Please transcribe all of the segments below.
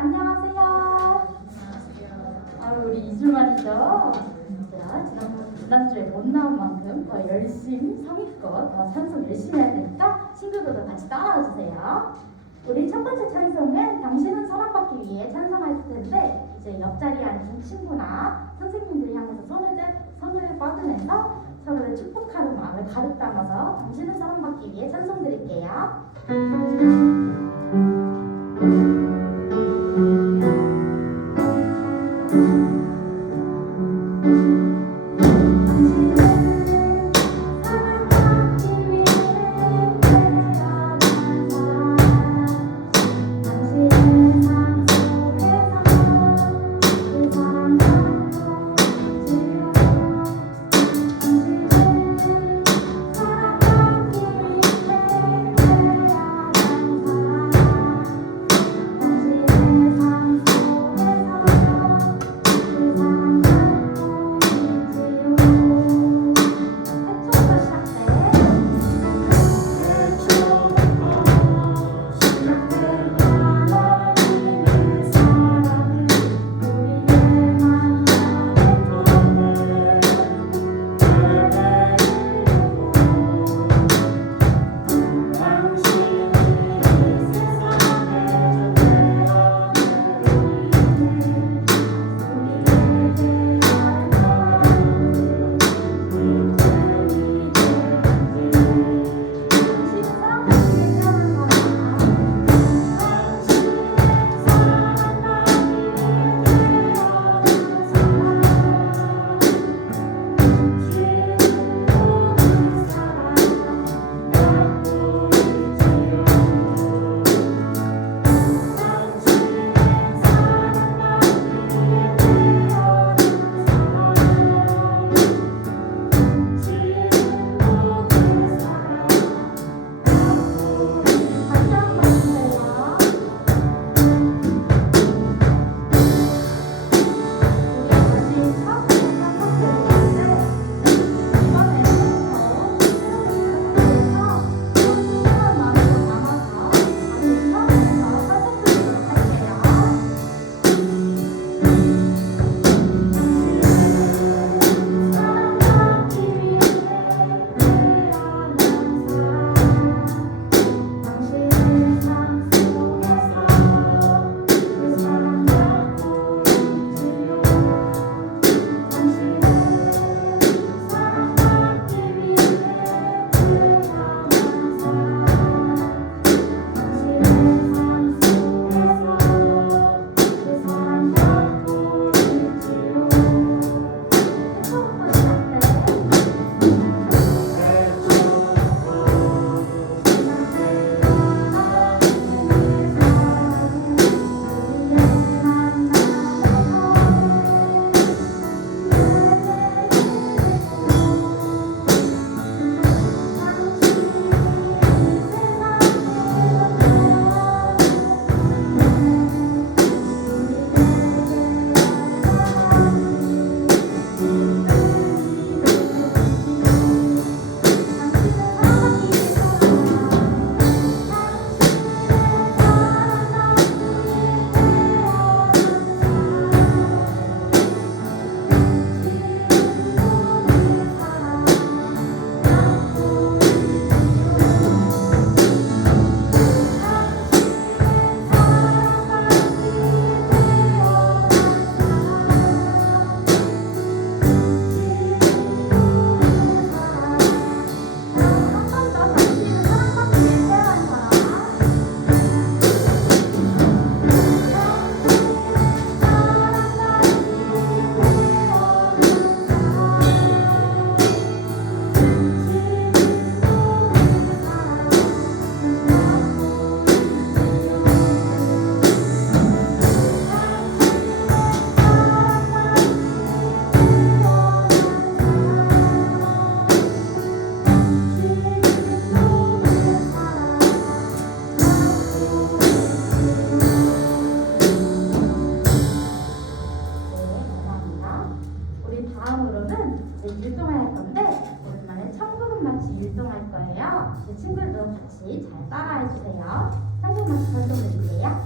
안녕하세요. 우리 2주 만이죠? 진짜 지난주에 못 나온 만큼 더 열심히 성의껏 더 찬송 열심히 해야 되니까 친구들도 같이 따라와 주세요. 우리 첫 번째 찬송은 당신은 사랑받기 위해 찬송할 텐데, 이제 옆자리에 앉은 친구나 선생님들 향해서 손을 뻗으면서 서로를 축복하는 마음을 가득 담아서 당신은 사랑받기 위해 찬송 드릴게요. 율동할 거예요. 친구들도 같이 잘 따라해 주세요. 한번만 설명해 주세요.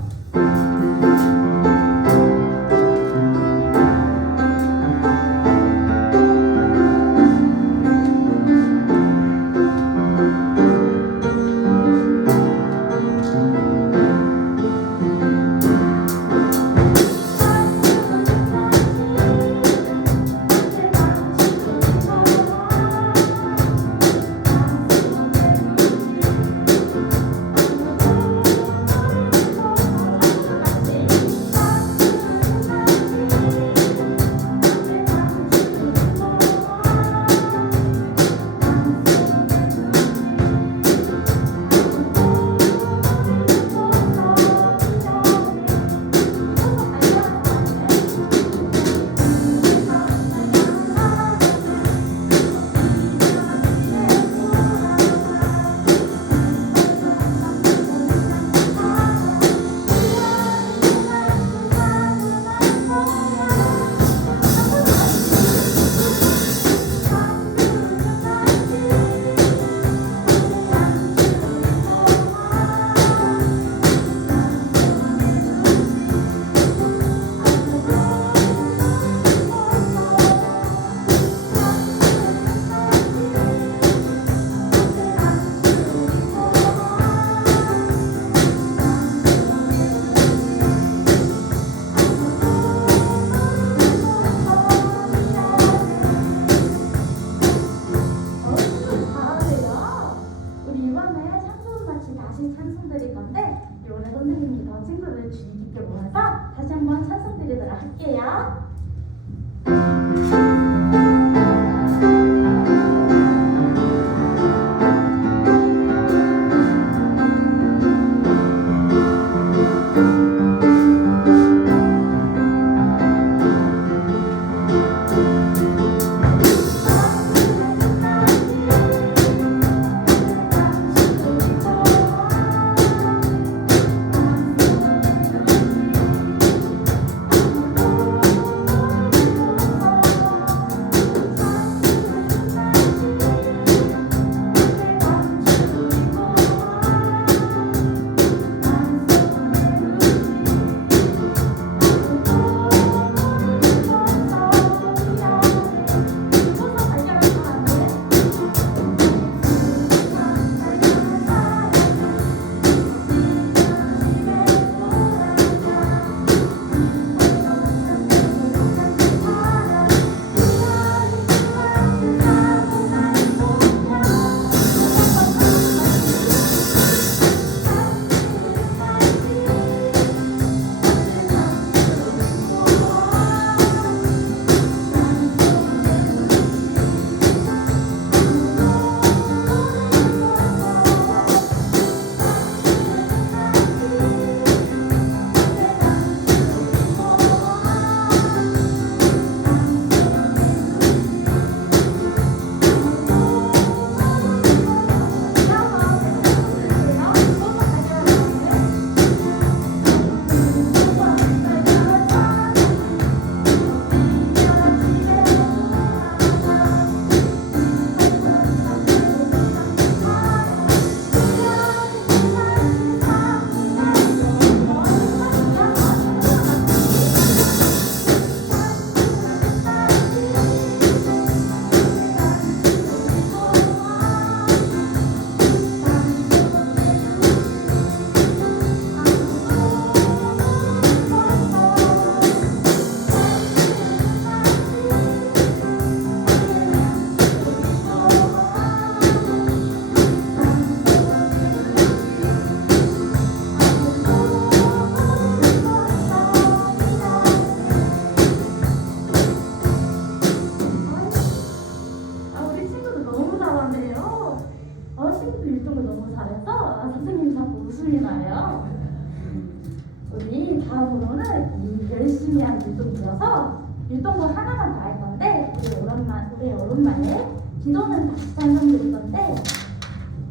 다음으로는 이 열심히 한 율동이어서 율동도 하나만 더 할 건데 우리 오랜만에 기도는 다시 찬송드릴 건데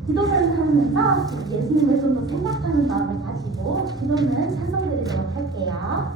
기도를 하면서 예수님을 좀 더 생각하는 마음을 가지고 기도는 찬송드리도록 할게요.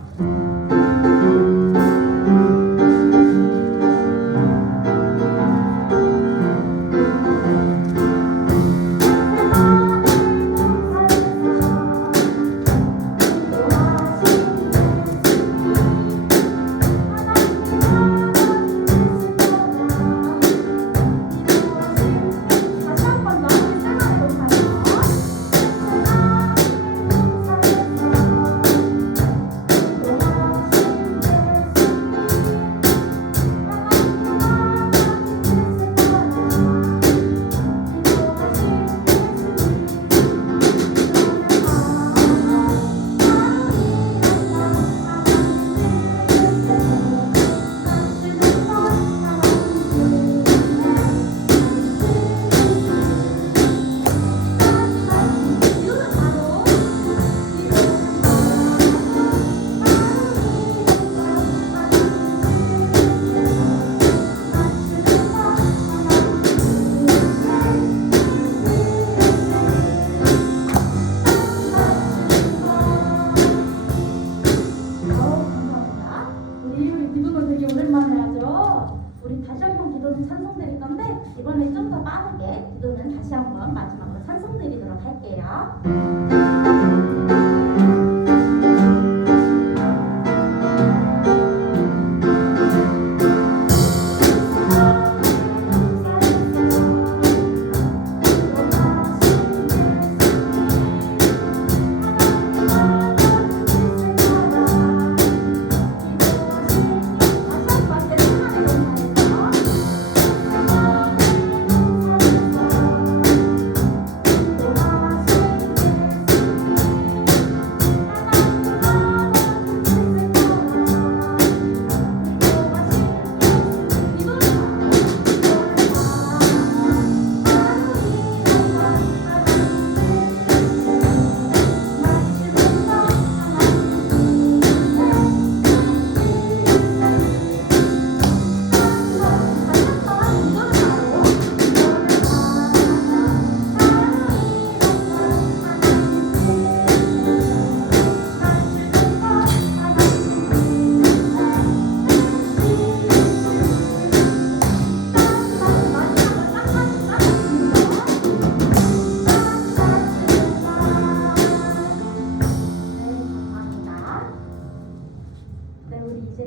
이번에 좀 더 빠르게 기도는 다시 한번 마지막으로 찬송드리도록 할게요.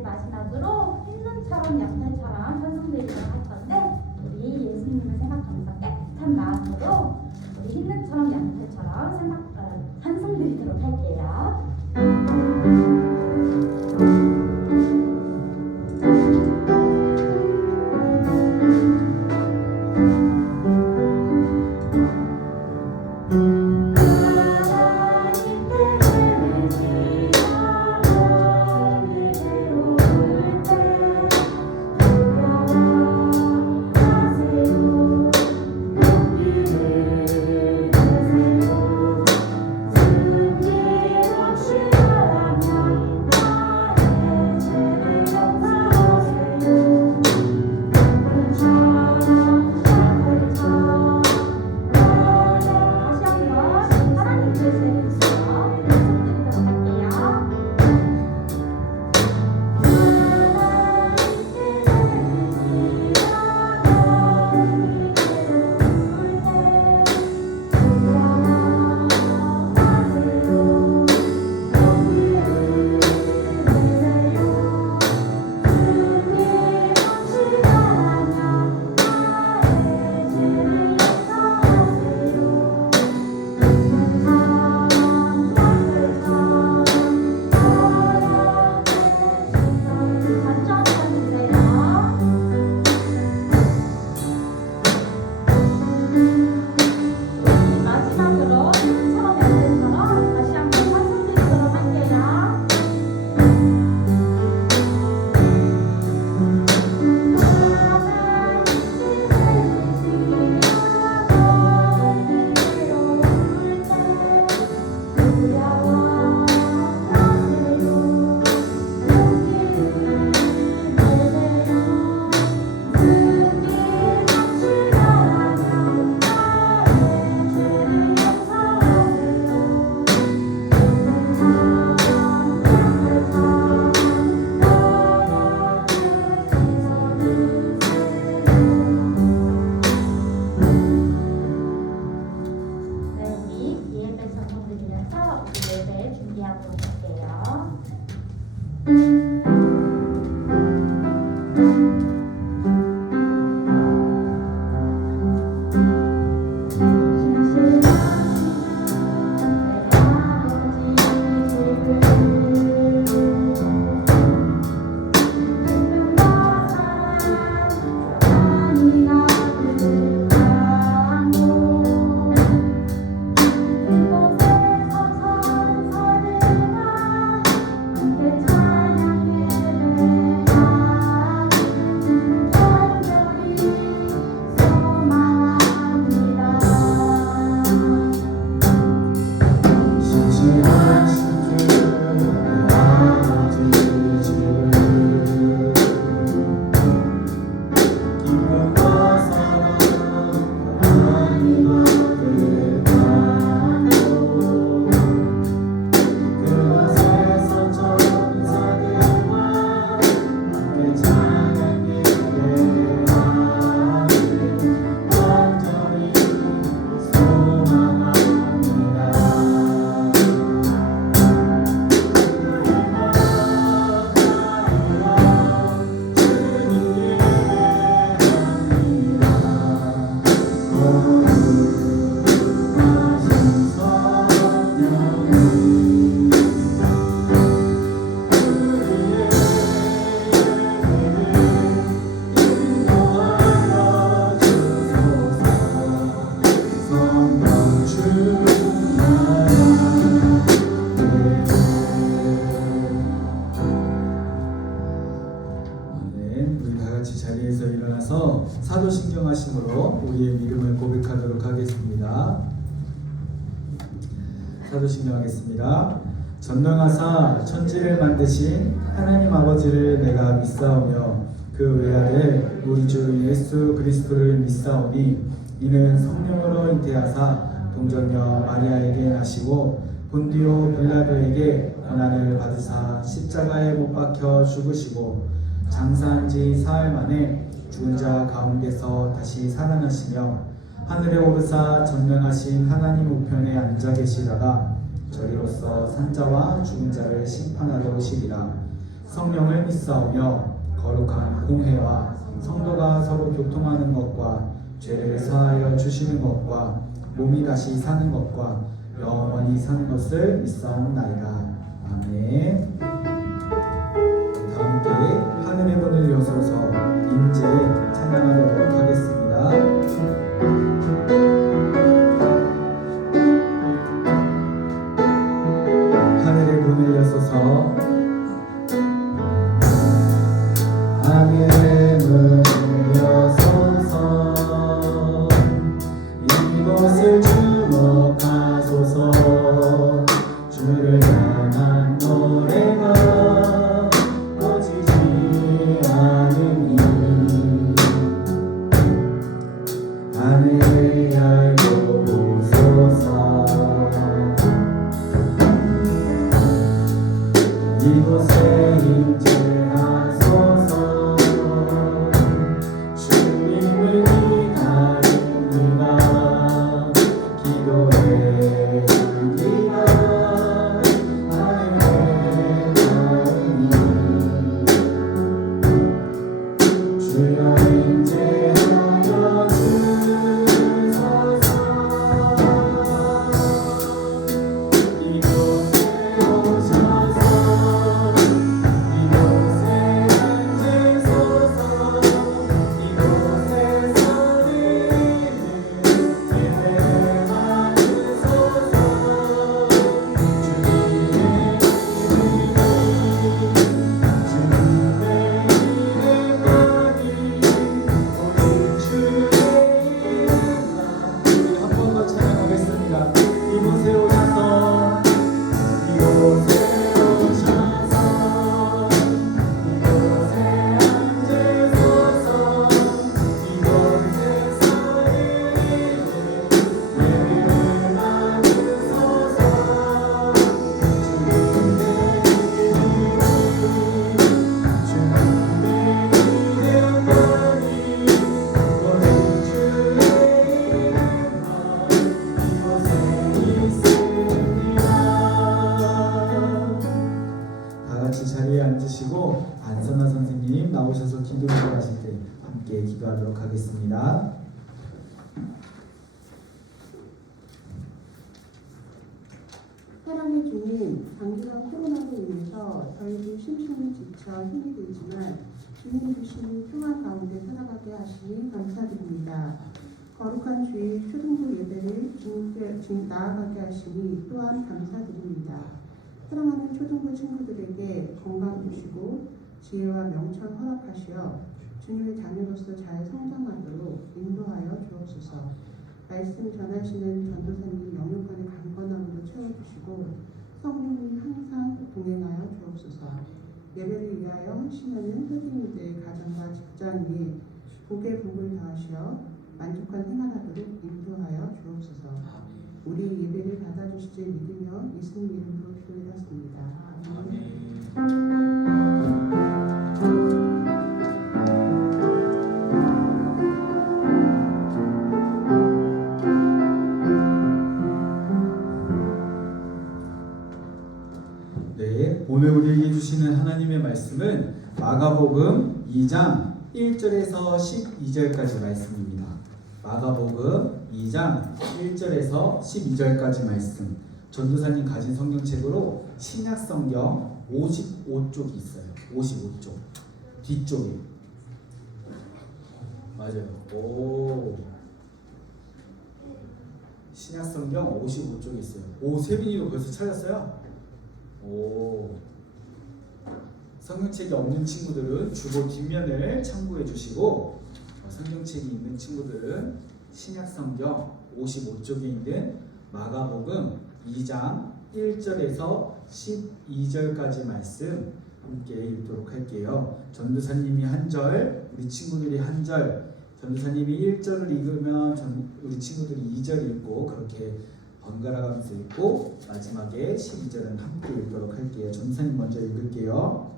마지막으로 흰눈처럼 양털처럼 찬송드리도록 할 건데 우리 예수님을 생각하면서 깨끗한 마음으로 우리 흰눈처럼 양털처럼 찬송드리도록 할게요. 사도신경하심으로 우리의 믿음을 고백하도록 하겠습니다. 사도신경하겠습니다. 전능하사 천지를 만드신 하나님 아버지를 내가 믿사오며 그 외아들 우리 주 예수 그리스도를 믿사오니 이는 성령으로 잉태하사 동정녀 마리아에게 나시고 본디오 빌라도에게 고난을 받으사 십자가에 못 박혀 죽으시고 장사한 지 사흘 만에 죽은 자 가운데서 다시 살아나시며 하늘에 오르사 전능하신 하나님 우편에 앉아 계시다가 저리로서 산자와 죽은 자를 심판하러 오시리라. 성령을 믿사오며 거룩한 공회와 성도가 서로 교통하는 것과 죄를 사하여 주시는 것과 몸이 다시 사는 것과 영원히 사는 것을 믿사옵나이다. 아멘. 다 함께 하늘의 문을 여소서 인재 찬양하도록 하겠습니다. 하늘의 문을 여소서 하늘의 문을 여소서 이곳을 주목하소서 주를 향한 노래가 꺼지지 않으니 하늘을 열고 보소서 이곳에 임재하소서 주님을 기다립니다. 기도해 줍니다. 하늘에 닿으니 주여 임재하여 주소서. 이곳에 오셔서 이곳에 다시 자리에 앉으시고 안선아 선생님 나오셔서 기도 기도하실 때 함께 기도하도록 하겠습니다. 사랑의 주님, 장기간 코로나로 인해서 저희도 심층이 지쳐 힘이 들지만 주님 주시는 평화 가운데 살아가게 하시니 감사드립니다. 거룩한 주일 초등부 예배를 주님께 나아가게 하시니 또한 감사드립니다. 사랑하는 초등부 친구들에게 건강 주시고 지혜와 명철 허락하시어 주님의 자녀로서 잘 성장하도록 인도하여 주옵소서. 말씀 전하시는 전도사님 영육간의 강건함으로 채워주시고 성령님 항상 동행하여 주옵소서. 예배를 위하여 헌신하는 선생님들 가정과 직장에 복의 복을 더하시어 만족한 생활하도록 인도하여 주옵소서. 우리 예배를 받아주시지 믿으며 예수님 이름으로 기도드렸습니다. 아멘. 네, 오늘 우리에게 주시는 하나님의 말씀은 마가복음 2장 1절에서 12절까지 말씀입니다. 마가복음 2장 1절에서 12절까지 말씀. 전도사님 가진 성경책으로 신약 성경 55쪽이 있어요. 55쪽. 뒤쪽에. 맞아요. 오. 신약 성경 55쪽이 있어요. 오, 세빈이도 벌써 찾았어요? 오. 성경책이 없는 친구들은 주보 뒷면을 참고해 주시고 성경책이 있는 친구들은 신약성경 55쪽에 있는 마가복음 2장 1절에서 12절까지 말씀 함께 읽도록 할게요. 전도사님이 한 절, 우리 친구들이 한 절, 전도사님이 1절을 읽으면 우리 친구들이 2절 읽고 그렇게 번갈아 가면서 읽고 마지막에 12절은 함께 읽도록 할게요. 전도사님 먼저 읽을게요.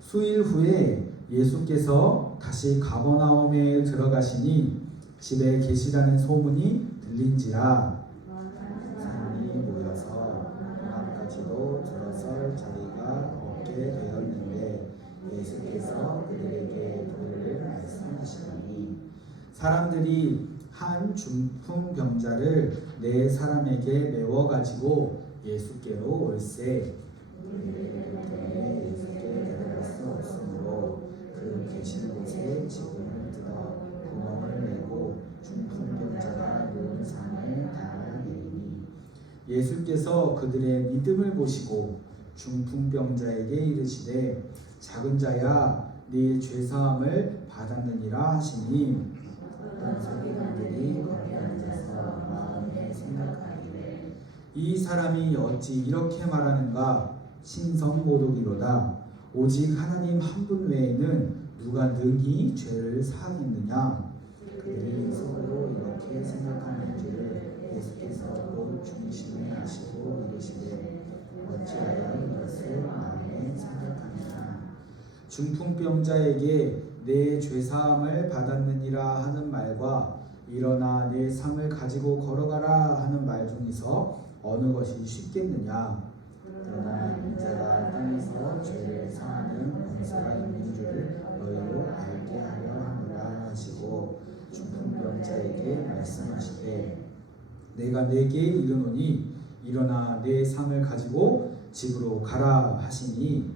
수일 후에 예수께서 다시 가버나움에 들어가시니 집에 계시다는 소문이 들린지라 사람이 모여서 앞까지도 들어설 자리가 없게 되었는데 예수께서 그들에게 도를 말씀하시더니 사람들이 한 중풍병자를 네 사람에게 메워 가지고 예수께로 올세 때문에 예수께 데려갈 수 없으므로 그 계신 곳에 지붕을 뜯어 구멍을 내고 중풍병자가 누운 상을 다 내리니 예수께서 그들의 믿음을 보시고 중풍병자에게 이르시되 작은 자야 네 죄사함을 받았느니라 하시니 서기관들이 거기 앉아서 마음에 생각하기를 이 사람이 어찌 이렇게 말하는가 신성모독이로다. 오직 하나님 한 분 외에는 누가 능히 죄를 사하겠느냐. 그들이 속으로 이렇게 생각하는 줄을 예수께서 곧 중심에 아시고 이르시되 어찌하여 이것을 마음에 생각하느냐. 중풍병자에게 내 죄사함을 받았느니라 하는 말과 일어나 내 상을 가지고 걸어가라 하는 말 중에서 어느 것이 쉽겠느냐. 그러나 인자가 땅에서 죄를 사하는 권세가 있는 줄을 너희로 알게 하려 하노라 하시고 중풍병자에게 말씀하시되 내가 네게 이르노니 일어나 내 상을 가지고 집으로 가라 하시니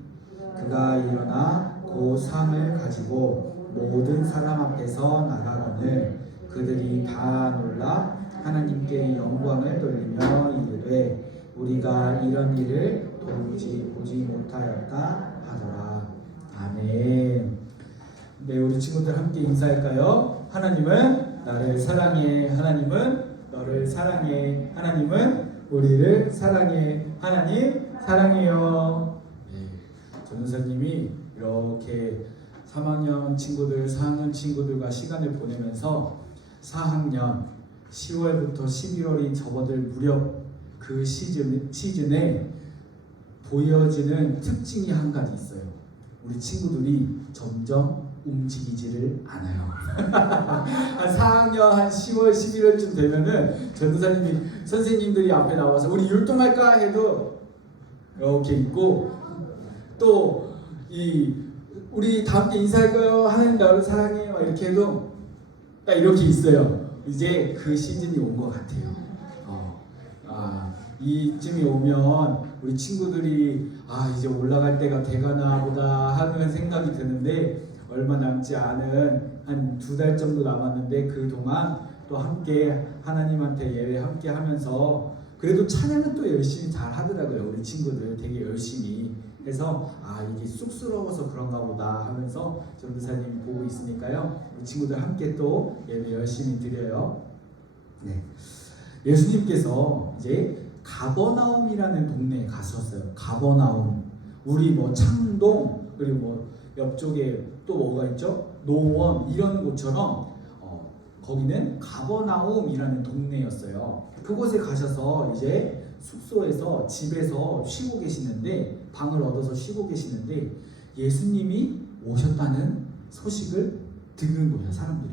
그가 일어나 그 상을 가지고 모든 사람 앞에서 나가거늘 그들이 다 놀라 하나님께 영광을 돌리며 이르되 우리가 이런 일을 도무지 보지 못하였다 하더라. 아멘. 네, 우리 친구들 함께 인사할까요? 하나님은 나를 사랑해. 하나님은 너를 사랑해. 하나님은 우리를 사랑해. 하나님 사랑해요. 네, 전도사님이 이렇게 3학년 친구들, 4학년 친구들과 시간을 보내면서 4학년 10월부터 11월이 접어들 무렵 그 시즌에 보여지는 특징이 한 가지 있어요. 우리 친구들이 점점 움직이지를 않아요. 한 4학년 한 10월, 11월쯤 되면은 전도사님이 선생님들이 앞에 나와서 우리 율동할까 해도 이렇게 있고 또 우리 다 함께 인사할까요? 하나님 나를 사랑해요 이렇게 해도 딱 이렇게 있어요. 이제 그 시즌이 온 것 같아요. 이쯤이 오면 우리 친구들이 이제 올라갈 때가 돼가나 보다 하는 생각이 드는데 얼마 남지 않은 한 2달 정도 남았는데 그동안 또 함께 하나님한테 예배 함께 하면서 그래도 찬양은 또 열심히 잘 하더라고요. 우리 친구들 되게 열심히 해서 이게 쑥스러워서 그런가 보다 하면서 전도사님이 보고 있으니까요. 우리 친구들 함께 또 예배 열심히 드려요. 네. 예수님께서 이제 가버나움이라는 동네에 가셨어요. 가버나움. 우리 뭐 창동 그리고 뭐 옆쪽에 또 뭐가 있죠? 노원 이런 곳처럼 거기는 가버나움이라는 동네였어요. 그곳에 가셔서 이제 숙소에서 집에서 쉬고 계시는데 방을 얻어서 쉬고 계시는데 예수님이 오셨다는 소식을 듣는 거예요. 사람들이.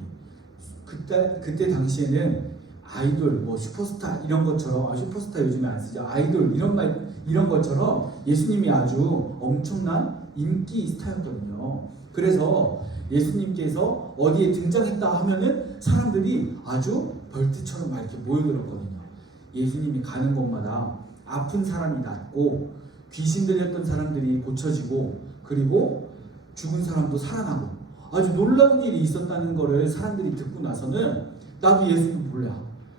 그때 당시에는 아이돌, 뭐 슈퍼스타 이런 것처럼 슈퍼스타 요즘에 안 쓰죠. 아이돌 이런 것처럼 예수님이 아주 엄청난 인기 스타였거든요. 그래서 예수님께서 어디에 등장했다 하면은 사람들이 아주 벌트처럼 막 이렇게 모여들었거든요. 예수님이 가는 곳마다 아픈 사람이 낫고 귀신 들렸던 사람들이 고쳐지고 그리고 죽은 사람도 살아나고 아주 놀라운 일이 있었다는 거를 사람들이 듣고 나서는 나도 예수님 볼래.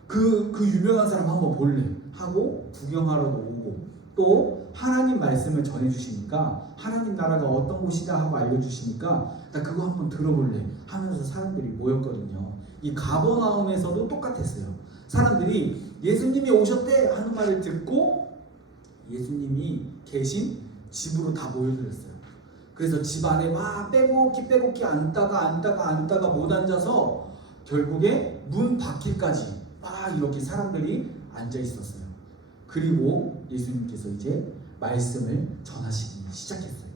그 유명한 사람 한번 볼래 하고 구경하러도 오고 또 하나님 말씀을 전해주시니까 하나님 나라가 어떤 곳이다 하고 알려주시니까 나 그거 한번 들어볼래 하면서 사람들이 모였거든요. 이 가버나움에서도 똑같았어요. 사람들이 예수님이 오셨대 하는 말을 듣고 예수님이 계신 집으로 다 모여들었어요. 그래서 집 안에 막 빼곡히 앉다가 못 앉아서 결국에 문 밖에까지 막 이렇게 사람들이 앉아 있었어요. 그리고 예수님께서 이제 말씀을 전하시기 시작했어요.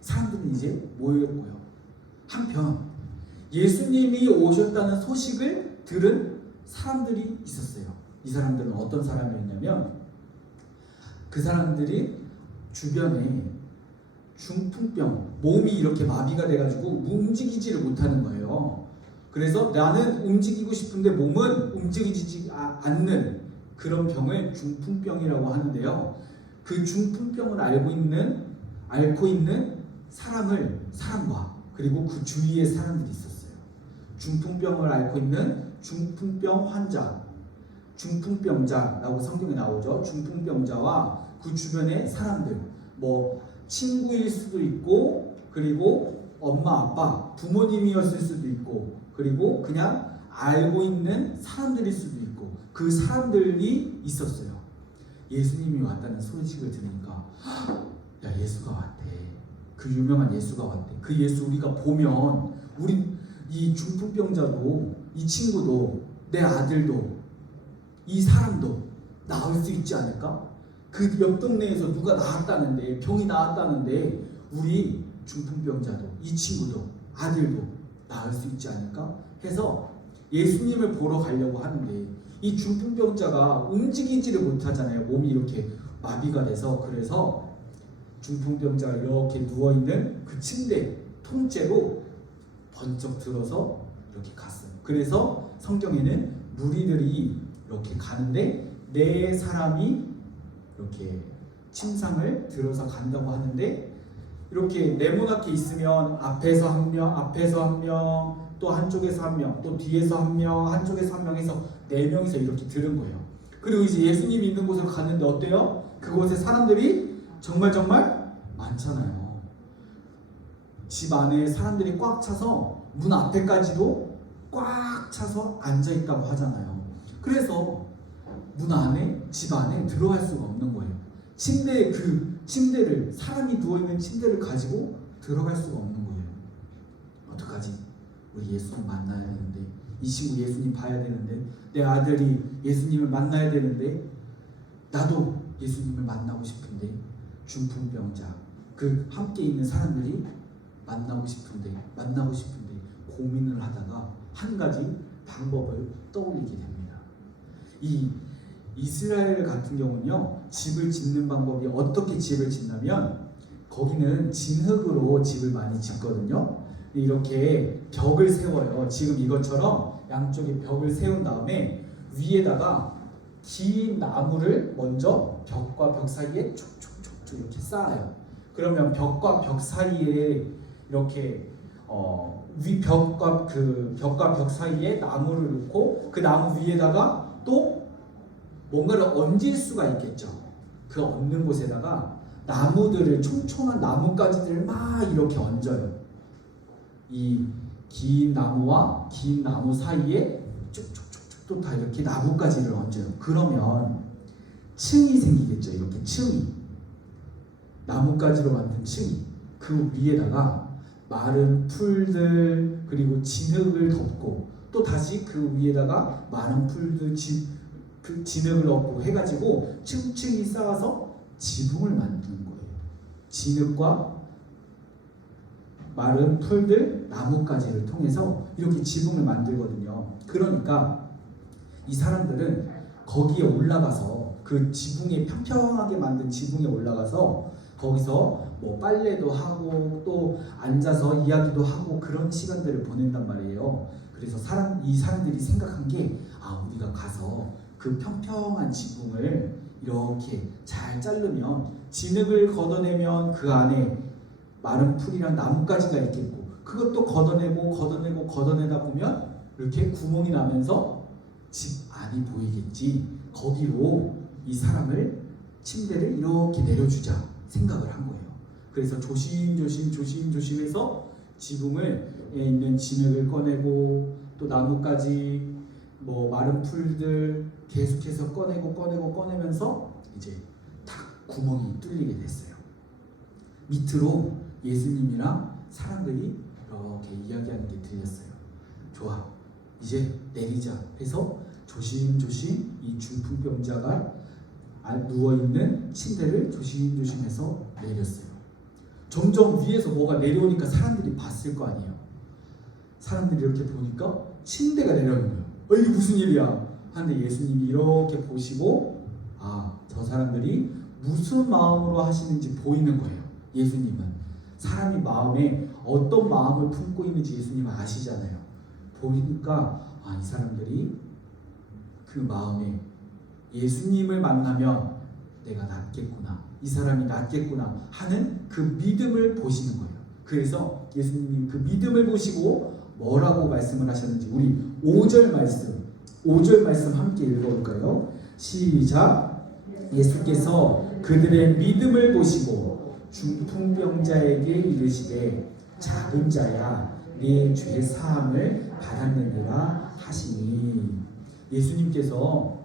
사람들이 이제 모였고요. 한편 예수님이 오셨다는 소식을 들은 사람들이 있었어요. 이 사람들은 어떤 사람이었냐면 그 사람들이 주변에 중풍병, 몸이 이렇게 마비가 돼가지고 움직이지를 못하는 거예요. 그래서 나는 움직이고 싶은데 몸은 움직이지 않는 그런 병을 중풍병이라고 하는데요. 그 중풍병을 앓고 있는 사람과 그리고 그 주위에 사람들이 있었어요. 중풍병을 앓고 있는 중풍병 환자, 중풍병자라고 성경에 나오죠. 중풍병자와 그 주변의 사람들, 뭐 친구일 수도 있고 그리고 엄마 아빠 부모님이었을 수도 있고 그리고 그냥 알고 있는 사람들일 수도 있고 그 사람들이 있었어요. 예수님이 왔다는 소식을 들으니까 야 예수가 왔대. 그 유명한 예수가 왔대. 그 예수 우리가 보면 우리 이 중풍병자도 이 친구도 내 아들도 이 사람도 나을 수 있지 않을까? 그 옆 동네에서 누가 나았다는데 병이 나았다는데 우리 중풍병자도 이 친구도 아들도 나을 수 있지 않을까? 해서 예수님을 보러 가려고 하는데 이 중풍병자가 움직이지를 못하잖아요. 몸이 이렇게 마비가 돼서. 그래서 중풍병자가 이렇게 누워있는 그 침대 통째로 번쩍 들어서 이렇게 갔어요. 그래서 성경에는 무리들이 이렇게 가는데 네 사람이 이렇게 침상을 들어서 간다고 하는데 이렇게 네모나게 있으면 앞에서 한 명, 또 한쪽에서 한 명, 또 뒤에서 한 명, 한쪽에서 한 명 해서 4명이서 이렇게 들은 거예요. 그리고 이제 예수님이 있는 곳을 갔는데 어때요? 그곳에 사람들이 정말 많잖아요. 집 안에 사람들이 꽉 차서 문 앞에까지도 꽉 차서 앉아 있다고 하잖아요. 그래서 문 안에, 집 안에 들어갈 수가 없는 거예요. 침대를 사람이 누워있는 침대를 가지고 들어갈 수가 없는 거예요. 어떡하지? 우리 예수님 만나야 되는데 이 친구 예수님 봐야 되는데 내 아들이 예수님을 만나야 되는데 나도 예수님을 만나고 싶은데 중풍병자 그 함께 있는 사람들이 만나고 싶은데 고민을 하다가 한 가지 방법을 떠올리게 됩니다. 이 이스라엘 같은 경우는요 집을 짓는 방법이 어떻게 집을 짓냐면 거기는 진흙으로 집을 많이 짓거든요. 이렇게 벽을 세워요. 지금 이것처럼 양쪽에 벽을 세운 다음에 위에다가 긴 나무를 먼저 벽과 벽 사이에 쭉쭉쭉쭉 이렇게 쌓아요. 그러면 벽과 벽 사이에 이렇게 벽과 벽 사이에 나무를 놓고 그 나무 위에다가 또 뭔가를 얹을 수가 있겠죠. 그 얹는 곳에다가 나무들을 촘촘한 나뭇가지들을 막 이렇게 얹어요. 이 긴 나무와 긴 나무 사이에 쭉쭉쭉쭉 또 다 이렇게 나뭇가지를 얹어요. 그러면 층이 생기겠죠. 이렇게 층이 나뭇가지로 만든 층이 그 위에다가 마른 풀들 그리고 진흙을 덮고 또 다시 그 위에다가 마른 풀들 그 진흙을 덮고 해가지고 층층이 쌓아서 지붕을 만드는 거예요. 진흙과 마른 풀들, 나뭇가지를 통해서 이렇게 지붕을 만들거든요. 그러니까 이 사람들은 거기에 올라가서 그 지붕에 평평하게 만든 지붕에 올라가서 거기서 뭐 빨래도 하고 또 앉아서 이야기도 하고 그런 시간들을 보낸단 말이에요. 그래서 이 사람들이 생각한 게 우리가 가서 그 평평한 지붕을 이렇게 잘 자르면 진흙을 걷어내면 그 안에 마른 풀이랑 나뭇가지가 있겠고 그것도 걷어내다 보면 이렇게 구멍이 나면서 집 안이 보이겠지. 거기로 이 사람을 침대를 이렇게 내려주자 생각을 한 거예요. 그래서 조심조심해서 지붕에 있는 진흙을 꺼내고 또 나뭇가지 뭐 마른 풀들 계속해서 꺼내면서 이제 탁 구멍이 뚫리게 됐어요. 밑으로 예수님이랑 사람들이 이렇게 이야기하는 게 들렸어요. 좋아, 이제 내리자 해서 조심조심 이 중풍병자가 누워있는 침대를 조심조심해서 내렸어요. 점점 위에서 뭐가 내려오니까 사람들이 봤을 거 아니에요. 사람들이 이렇게 보니까 침대가 내려오는 거예요. 이게 무슨 일이야 하는데 예수님이 이렇게 보시고 저 사람들이 무슨 마음으로 하시는지 보이는 거예요. 예수님은 사람이 마음에 어떤 마음을 품고 있는지 예수님은 아시잖아요. 보니까 이 사람들이 그 마음에 예수님을 만나면 내가 낫겠구나, 이 사람이 낫겠구나 하는 그 믿음을 보시는 거예요. 그래서 예수님이 그 믿음을 보시고 뭐라고 말씀을 하셨는지 우리 5절 말씀 함께 읽어볼까요? 시작. 예수께서 그들의 믿음을 보시고 중풍병자에게 이르시되 작은 자야 네 죄 사함을 받았느니라 하시니, 예수님께서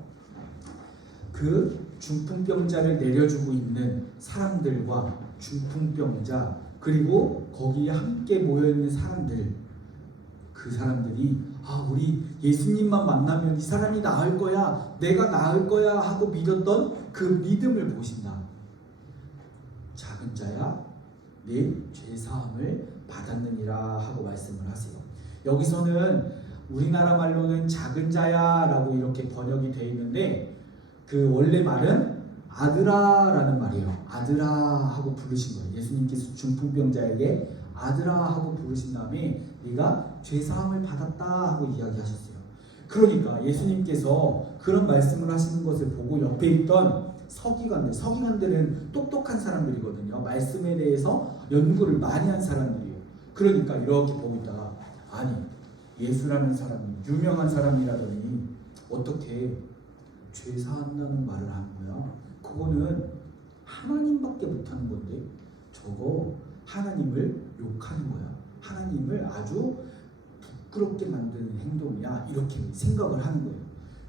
그 중풍병자를 내려주고 있는 사람들과 중풍병자 그리고 거기에 함께 모여있는 사람들, 그 사람들이 우리 예수님만 만나면 이 사람이 나을 거야, 내가 나을 거야 하고 믿었던 그 믿음을 보신다. 작은 자야 네 죄사함을 받았느니라 하고 말씀을 하세요. 여기서는 우리나라 말로는 작은 자야 라고 이렇게 번역이 되어 있는데 그 원래 말은 아들아라는 말이에요. 아들아 하고 부르신 거예요. 예수님께서 중풍병자에게 아들아 하고 부르신 다음에 네가 죄사함을 받았다 하고 이야기하셨어요. 그러니까 예수님께서 그런 말씀을 하시는 것을 보고 옆에 있던 서기관들은 똑똑한 사람들이거든요. 말씀에 대해서 연구를 많이 한 사람들이에요. 그러니까 이렇게 보고 있다가 예수라는 사람이 유명한 사람이라더니 어떻게 죄 사한다는 말을 하는 거야? 그거는 하나님밖에 못하는 건데 저거 하나님을 욕하는 거야. 하나님을 아주 부끄럽게 만드는 행동이야. 이렇게 생각을 하는 거예요.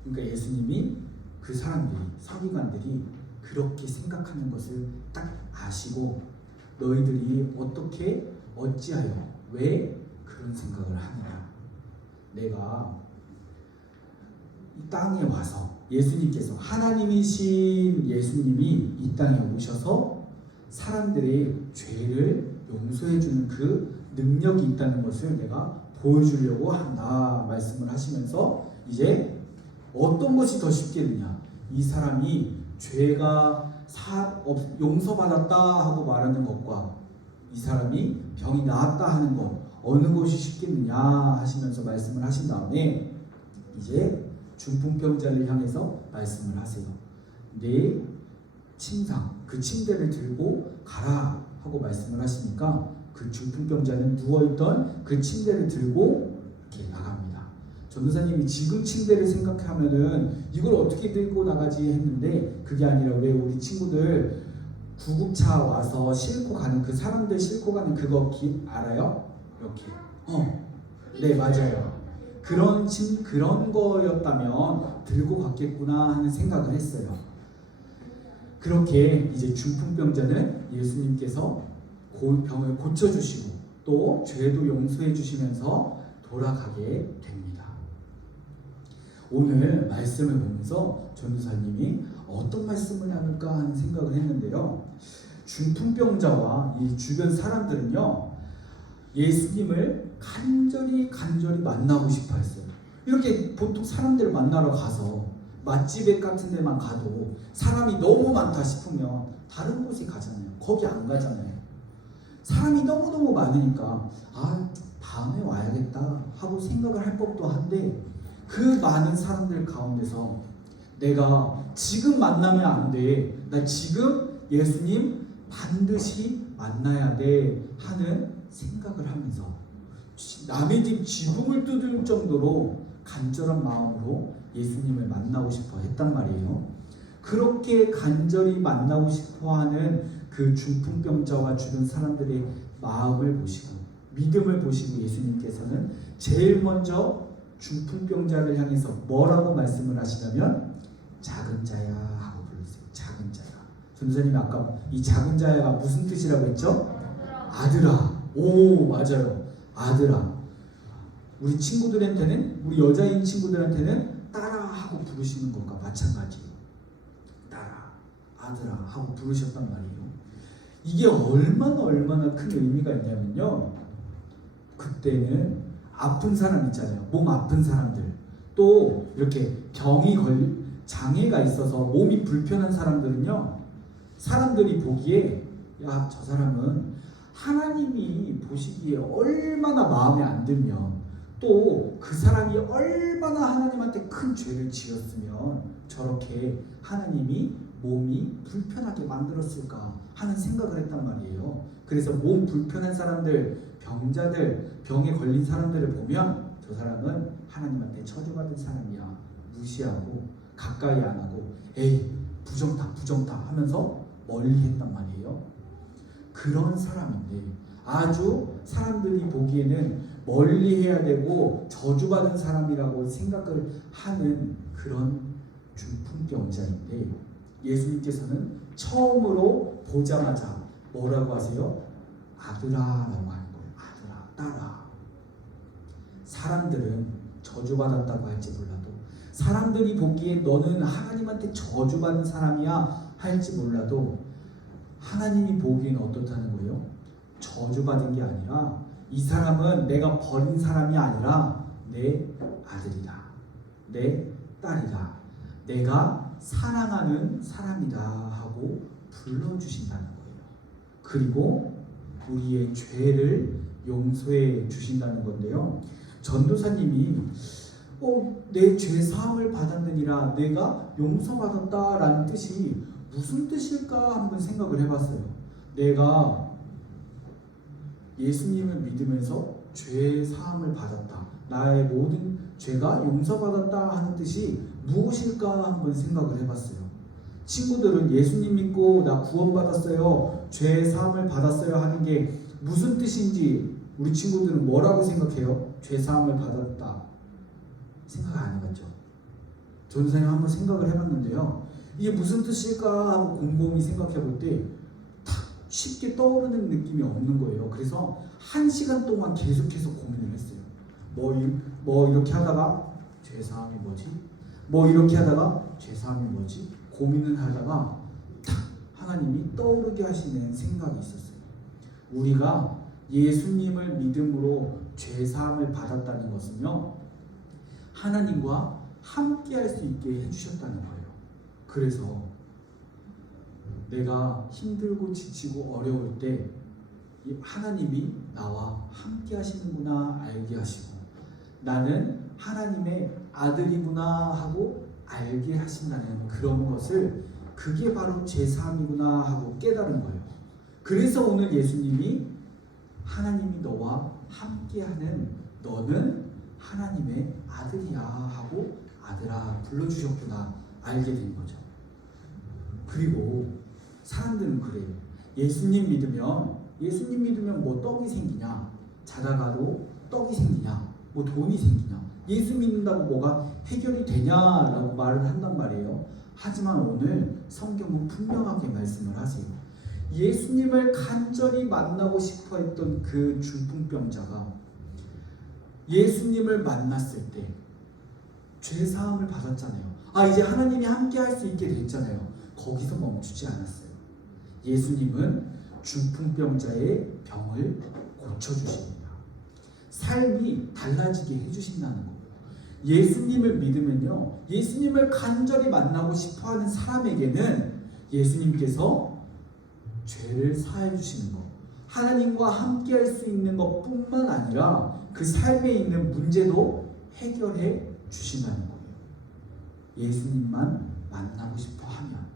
그러니까 예수님이 그 사람들이, 서기관들이 그렇게 생각하는 것을 딱 아시고 너희들이 어찌하여 왜 그런 생각을 하느냐. 내가 이 땅에 와서 예수님께서, 하나님이신 예수님이 이 땅에 오셔서 사람들의 죄를 용서해주는 그 능력이 있다는 것을 내가 보여주려고 한다 말씀을 하시면서 이제 어떤 것이 더 쉽겠느냐, 이 사람이 죄가 용서받았다 하고 말하는 것과 이 사람이 병이 나았다 하는 것 어느 것이 쉽겠느냐 하시면서 말씀을 하신 다음에 이제 중풍병자를 향해서 말씀을 하세요. 내 침상, 그 침대를 들고 가라 하고 말씀을 하시니까 그 중풍병자는 누워있던 그 침대를 들고 이렇게 나갑니다. 전도사님이 지금 침대를 생각하면은 이걸 어떻게 들고 나가지 했는데 그게 아니라 왜 우리 친구들 구급차 와서 싣고 가는 그 사람들 싣고 가는 그거 알아요? 이렇게 네 맞아요. 그런 거였다면 들고 갔겠구나 하는 생각을 했어요. 그렇게 이제 중풍병자는 예수님께서 병을 고쳐주시고 또 죄도 용서해 주시면서 돌아가게 됩니다. 오늘 말씀을 보면서 전도사님이 어떤 말씀을 나눌까 하는 생각을 했는데요. 중풍병자와 이 주변 사람들은요, 예수님을 간절히 만나고 싶어 했어요. 이렇게 보통 사람들을 만나러 가서 맛집 같은 데만 가도 사람이 너무 많다 싶으면 다른 곳에 가잖아요. 거기 안 가잖아요. 사람이 너무너무 많으니까 다음에 와야겠다 하고 생각을 할 법도 한데 그 많은 사람들 가운데서 내가 지금 만나면 안 돼. 나 지금 예수님 반드시 만나야 돼 하는 생각을 하면서 남의 집 지붕을 뚫을 정도로 간절한 마음으로 예수님을 만나고 싶어 했단 말이에요. 그렇게 간절히 만나고 싶어 하는 그 중풍병자와 주변 사람들의 마음을 보시고 믿음을 보시고 예수님께서는 제일 먼저 중풍병자를 향해서 뭐라고 말씀을 하시냐면 작은 자야 하고 불렀어요. 작은 자야. 전도사님이 아까 이 작은 자야가 무슨 뜻이라고 했죠? 아들아. 오 맞아요. 아들아. 우리 친구들한테는 우리 여자인 친구들한테는 딸아 하고 부르시는 것과 마찬가지예요. 딸아, 아들아 하고 부르셨단 말이에요. 이게 얼마나 큰 의미가 있냐면요. 그때는 아픈 사람 있잖아요. 몸 아픈 사람들 또 이렇게 장애가 있어서 몸이 불편한 사람들은요. 사람들이 보기에 야, 저 사람은 하나님이 보시기에 얼마나 마음에 안 들면 또 그 사람이 얼마나 하나님한테 큰 죄를 지었으면 저렇게 하나님이 몸이 불편하게 만들었을까 하는 생각을 했단 말이에요. 그래서 몸 불편한 사람들, 병자들, 병에 걸린 사람들을 보면 저 사람은 하나님한테 저주받은 사람이야. 무시하고 가까이 안 하고 에이 부정타 하면서 멀리 했단 말이에요. 그런 사람인데 아주 사람들이 보기에는 멀리 해야 되고 저주받은 사람이라고 생각을 하는 그런 중풍병자인데 예수님께서는 처음으로 보자마자 뭐라고 하세요? 아들아라고 하는 거예요. 아들아, 딸아. 사람들은 저주받았다고 할지 몰라도 사람들이 보기에 너는 하나님한테 저주받은 사람이야 할지 몰라도 하나님이 보기엔 어떻다는 거예요? 저주받은 게 아니라 이 사람은 내가 버린 사람이 아니라 내 아들이다. 내 딸이다. 내가 사랑하는 사람이다 하고 불러주신다는 거예요. 그리고 우리의 죄를 용서해 주신다는 건데요. 전도사님이 내 죄 사함을 받았느니라 내가 용서받았다라는 뜻이 무슨 뜻일까 한번 생각을 해봤어요. 내가 예수님을 믿으면서 죄 사함을 받았다. 나의 모든 죄가 용서받았다 하는 뜻이 무엇일까 한번 생각을 해봤어요. 친구들은 예수님 믿고 나 구원받았어요. 죄 사함을 받았어요 하는 게 무슨 뜻인지 우리 친구들은 뭐라고 생각해요? 죄 사함을 받았다. 생각 안 해봤죠? 전도사님 한번 생각을 해봤는데요. 이게 무슨 뜻일까 하고 곰곰이 생각해 볼 때 쉽게 떠오르는 느낌이 없는 거예요. 그래서 1시간 동안 계속해서 고민을 했어요. 뭐 이렇게 하다가 죄사함이 뭐지? 뭐 이렇게 하다가 죄사함이 뭐지? 고민을 하다가 탁 하나님이 떠오르게 하시는 생각이 있었어요. 우리가 예수님을 믿음으로 죄사함을 받았다는 것은요. 하나님과 함께 할 수 있게 해주셨다는 거예요. 그래서 내가 힘들고 지치고 어려울 때 이 하나님이 나와 함께 하시는구나 알게 하시고, 나는 하나님의 아들이구나 하고 알게 하신다는 그런 것을, 그게 바로 제사함이구나 하고 깨달은 거예요. 그래서 오늘 예수님이 하나님이 너와 함께하는, 너는 하나님의 아들이야 하고 아들아 불러주셨구나 알게 된 거죠. 그리고 사람들은 그래요. 예수님 믿으면 뭐 떡이 생기냐, 자다가도 떡이 생기냐, 뭐 돈이 생기냐, 예수 믿는다고 뭐가 해결이 되냐라고 말을 한단 말이에요. 하지만 오늘 성경은 분명하게 말씀을 하세요. 예수님을 간절히 만나고 싶어 했던 그 중풍병자가 예수님을 만났을 때 죄사함을 받았잖아요. 이제 하나님이 함께 할 수 있게 됐잖아요. 거기서 멈추지 않았어요. 예수님은 중풍병자의 병을 고쳐주십니다. 삶이 달라지게 해주신다는 거예요. 예수님을 믿으면요, 예수님을 간절히 만나고 싶어하는 사람에게는 예수님께서 죄를 사해 주시는 것, 하나님과 함께 할 수 있는 것뿐만 아니라 그 삶에 있는 문제도 해결해 주신다는 거예요. 예수님만 만나고 싶어 하면,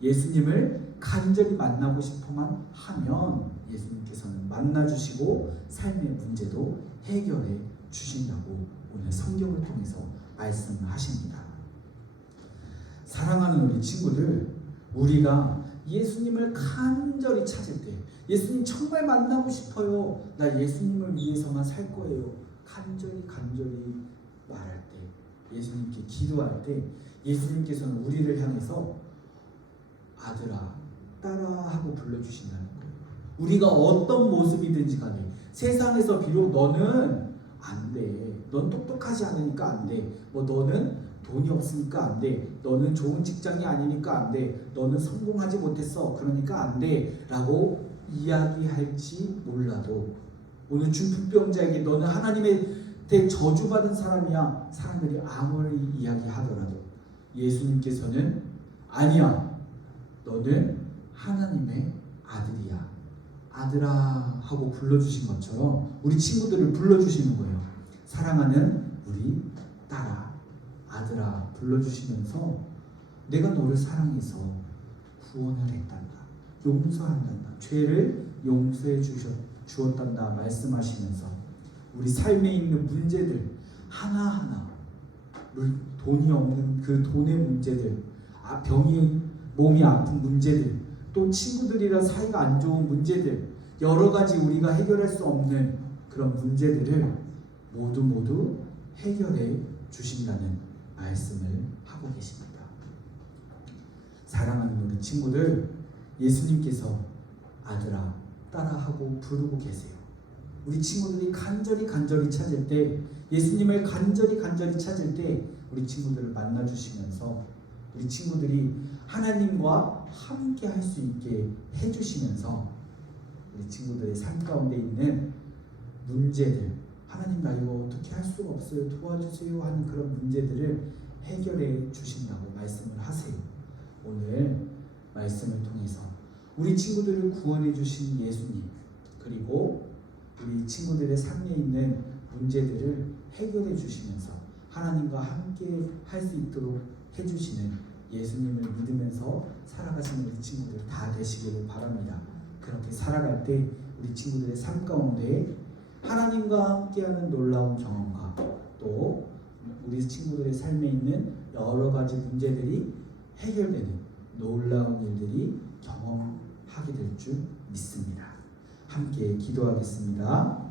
예수님을 간절히 만나고 싶어만 하면 예수님께서는 만나주시고 삶의 문제도 해결해 주신다고 오늘 성경을 통해서 말씀하십니다. 사랑하는 우리 친구들, 우리가 예수님을 간절히 찾을 때, 예수님 정말 만나고 싶어요, 나 예수님을 위해서만 살 거예요, 간절히 말할 때, 예수님께 기도할 때 예수님께서는 우리를 향해서 아들아 딸아 하고 불러주신다는 거예요. 우리가 어떤 모습이든지 간에 세상에서 비록 너는 안 돼, 넌 똑똑하지 않으니까 안 돼, 뭐 너는 돈이 없으니까 안 돼, 너는 좋은 직장이 아니니까 안 돼, 너는 성공하지 못했어 그러니까 안 돼 라고 이야기할지 몰라도, 오늘 중풍병자에게 너는 하나님의 저주받은 사람이야 사람들이 아무리 이야기하더라도 예수님께서는 아니야, 너는 하나님의 아들이야, 아들아 하고 불러주신 것처럼 우리 친구들을 불러주시는 거예요. 사랑하는 우리 딸아, 아들아 불러주시면서 내가 너를 사랑해서 구원을 했단다, 용서한단다, 죄를 용서해 주었단다 말씀하시면서 우리 삶에 있는 문제들 하나하나, 돈이 없는 그 돈의 문제들, 몸이 아픈 문제들, 또 친구들이랑 사이가 안 좋은 문제들, 여러 가지 우리가 해결할 수 없는 그런 문제들을 모두 해결해 주신다는 말씀을 하고 계십니다. 사랑하는 우리 친구들, 예수님께서 아들아 딸아 하고 부르고 계세요. 우리 친구들이 간절히 찾을 때, 예수님을 간절히 찾을 때 우리 친구들을 만나주시면서 우리 친구들이 하나님과 함께 할 수 있게 해주시면서 우리 친구들의 삶 가운데 있는 문제들, 하나님 나 이거 어떻게 할 수가 없어요 도와주세요 하는 그런 문제들을 해결해 주신다고 말씀을 하세요. 오늘 말씀을 통해서 우리 친구들을 구원해 주신 예수님, 그리고 우리 친구들의 삶에 있는 문제들을 해결해 주시면서 하나님과 함께 할 수 있도록 해주시는 예수님을 믿으면서 살아가시는 우리 친구들 다 되시기를 바랍니다. 그렇게 살아갈 때 우리 친구들의 삶 가운데 하나님과 함께하는 놀라운 경험과 또 우리 친구들의 삶에 있는 여러 가지 문제들이 해결되는 놀라운 일들이 경험하게 될 줄 믿습니다. 함께 기도하겠습니다.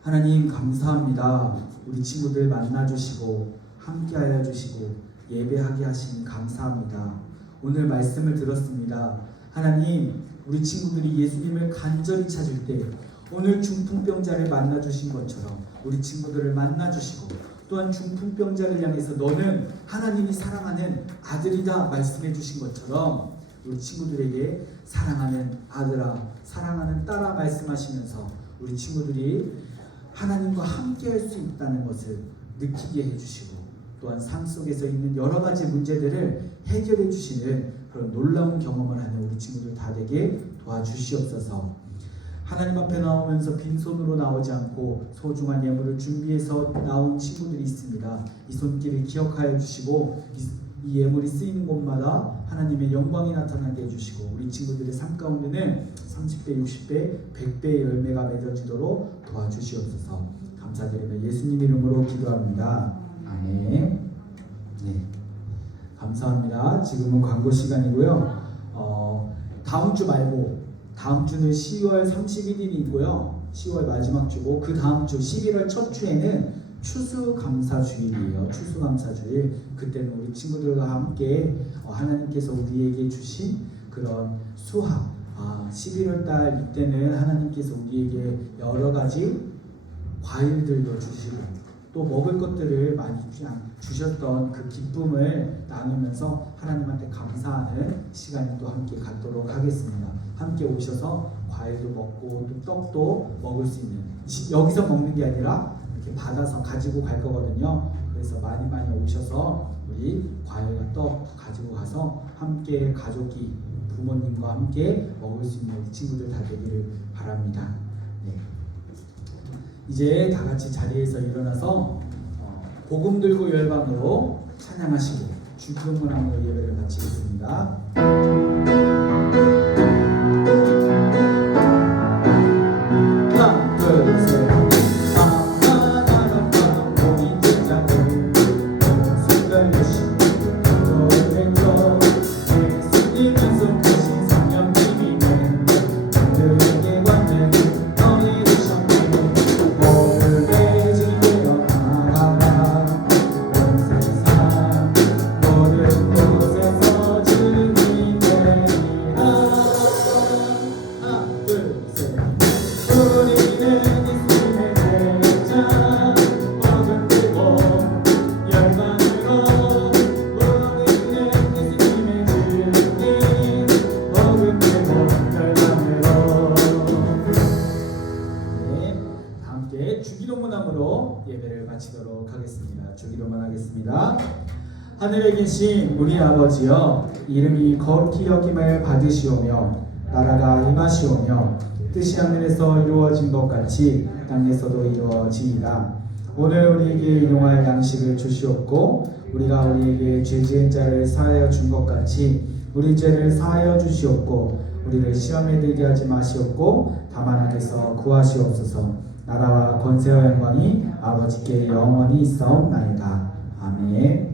하나님 감사합니다. 우리 친구들 만나주시고 함께하여 주시고 예배하게 하시니 감사합니다. 오늘 말씀을 들었습니다. 하나님, 우리 친구들이 예수님을 간절히 찾을 때 오늘 중풍병자를 만나주신 것처럼 우리 친구들을 만나주시고 또한 중풍병자를 향해서 너는 하나님이 사랑하는 아들이다 말씀해 주신 것처럼 우리 친구들에게 사랑하는 아들아, 사랑하는 딸아 말씀하시면서 우리 친구들이 하나님과 함께 할 수 있다는 것을 느끼게 해주시고 또한 삶 속에서 있는 여러 가지 문제들을 해결해 주시는 그런 놀라운 경험을 하는 우리 친구들 다 되게 도와주시옵소서. 하나님 앞에 나오면서 빈손으로 나오지 않고 소중한 예물을 준비해서 나온 친구들이 있습니다. 이 손길을 기억하여 주시고 이 예물이 쓰이는 곳마다 하나님의 영광이 나타나게 해주시고 우리 친구들의 삶 가운데는 30배, 60배, 100배의 열매가 맺어지도록 도와주시옵소서. 감사드리며 예수님 이름으로 기도합니다. 아멘. 네, 감사합니다. 지금은 광고 시간이고요. 다음 주 말고 다음 주는 10월 31일이 있고요. 10월 마지막 주고 그 다음 주 11월 첫 주에는 추수감사주일이에요. 추수감사주일. 그때는 우리 친구들과 함께 하나님께서 우리에게 주신 그런 수확 11월 달 이때는 하나님께서 우리에게 여러 가지 과일들도 주시고 또 먹을 것들을 많이 주셨던 그 기쁨을 나누면서 하나님한테 감사하는 시간을 또 함께 갖도록 하겠습니다. 함께 오셔서 과일도 먹고 또 떡도 먹을 수 있는, 여기서 먹는 게 아니라 이렇게 받아서 가지고 갈 거거든요. 그래서 많이 오셔서 우리 과일과 떡 가지고 가서 함께 가족이 부모님과 함께 먹을 수 있는 우리 친구들 다 되기를 바랍니다. 네. 이제 다 같이 자리에서 일어나서 복음 들고 열방으로 찬양하시고 주기도문함으로 예배를 마치겠습니다. 하나, 둘, 셋. 주기도문함으로 예배를 마치도록 하겠습니다. 주기도문 하겠습니다. 하늘에 계신 우리 아버지여, 이름이 거룩히 여김을 받으시오며 나라가 임하시오며 뜻이 하늘에서 이루어진 것 같이 땅에서도 이루어지이다. 오늘 우리에게 일용할 양식을 주시옵고 우리가 우리에게 죄 지은 자를 사하여 준 것 같이 우리 죄를 사하여 주시옵고 우리를 시험에 들게 하지 마시옵고 다만 악에서 구하시옵소서. 나라와 권세와 영광이 아버지께 영원히 있사옵나이다. 아멘.